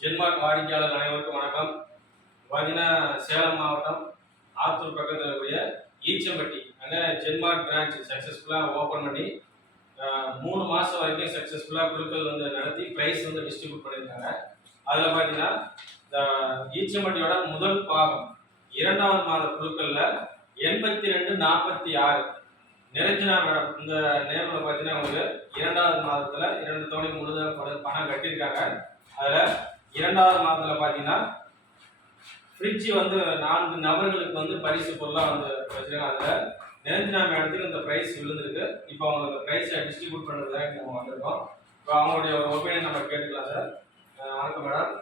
ஜென்மார்க் வாடிக்கையாளர் அனைவருக்கும் வணக்கம். பார்த்தீங்கன்னா சேலம் மாவட்டம் ஆத்தூர் பக்கத்தில் இருக்கக்கூடிய ஈச்சம்பட்டி அங்கே ஜென்மார்க் பிரான்ச் சக்ஸஸ்ஃபுல்லாக ஓப்பன் பண்ணி மூணு மாதம் வரைக்கும் சக்ஸஸ்ஃபுல்லாக குழுக்கள் வந்து நடத்தி ப்ரைஸ் வந்து டிஸ்ட்ரிபியூட் பண்ணியிருக்காங்க. அதில் பார்த்தீங்கன்னா இந்த ஈச்சம்பட்டியோட முதல் பாகம் இரண்டாவது மாத குழுக்களில் எண்பத்தி ரெண்டு நாற்பத்தி ஆறு. நிரஞ்சனா மேடம் இந்த நேரில் பார்த்தீங்கன்னா உங்களுக்கு இரண்டாவது மாதத்தில் இரண்டு தோழி முழுதாக பணம் கட்டியிருக்காங்க. அதில் இரண்டாவது மாதத்தில் பார்த்தீங்கன்னா ஃப்ரிட்ஜ் வந்து நான்கு நபர்களுக்கு வந்து பரிசு பொருளாக வந்து வச்சுருக்காங்க. அதில் நிரஞ்சனா மேடத்துக்கு இந்த ப்ரைஸ் விழுந்திருக்கு. இப்போ அவங்களுக்கு ப்ரைஸை டிஸ்ட்ரிபியூட் பண்ணுறதுக்காக நம்ம வந்திருக்கோம். இப்போ அவங்களுடைய ஒரு ஒப்பீனியன் நம்ம கேட்டுக்கலாம் சார் வணக்கம் மேடம்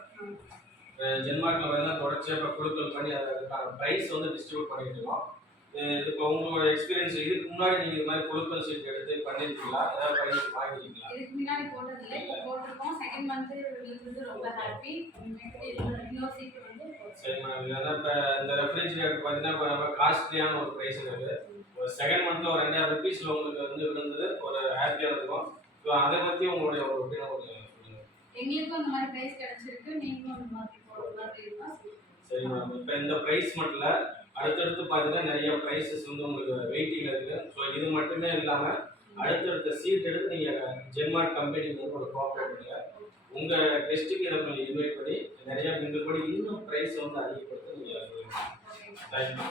ஜென்மார்க்கில் பார்த்தீங்கன்னா தொடர்ச்சியாக இப்போ குழுக்கள் பண்ணி அதுக்கான ப்ரைஸ் வந்து டிஸ்ட்ரிபியூட் பண்ணிட்டு இருக்கோம். இது இப்போ உங்களோட எக்ஸ்பீரியன்ஸ் இதுக்கு முன்னாடி நீங்கள் இது மாதிரி குழுக்கள் சீட் எடுத்து பண்ணியிருக்கீங்களா ஏதாவது ப்ரைஸ் வாங்கிருக்கீங்களா போட்டதில்லை. இப்போ போட்டிருக்கோம். செகண்ட் மந்த் விழுந்தது ரொம்ப ஹாப்பி இன்னொரு சீட் வந்து சரி மேடம் வந்து இப்போ இந்த ரெஃப்ரிஜிரேட்டர் பார்த்தீங்கன்னா இப்போ நம்ம காஸ்ட்லியான ஒரு ப்ரைஸ் இருக்குது ஒரு செகண்ட் மந்த்தில் ஒரு ரெண்டாயிரம் ருபீஸில் உங்களுக்கு வந்து விழுந்தது. ஒரு ஹாப்பியாக இருக்கும். ஸோ அதை பற்றி உங்களுடைய ஒரு ஒப்பீனியன் சொல்லுங்க. எங்களுக்கும் அந்த மாதிரி ப்ரைஸ் கிடைச்சிருக்கு. நீங்களும் அந்த மாதிரி போடுற மாதிரி இருந்தா சரி மேடம் இப்போ இந்த ப்ரைஸ் மட்டும் இல்லை அடுத்தடுத்து பார்த்தீங்கன்னா நிறைய ப்ரைஸஸ் வந்து உங்களுக்கு வெயிட்டிங் இருக்குது ஸோ இது மட்டுமே இல்லாமல் அடுத்தடுத்த சீட் எடுத்து நீங்கள் ஜென்மார்க் கம்பெனி வந்து ஒரு கோஆப்ரேட் பண்ணுங்க உங்கள் டெஸ்ட்டுக்கு இதை கொஞ்சம் இன்வைட் பண்ணி நிறைய மிகப்படி இன்னும் ப்ரைஸ் வந்து அதிகப்படுத்த நீங்கள் சொல்லுங்கள் தேங்க்யூ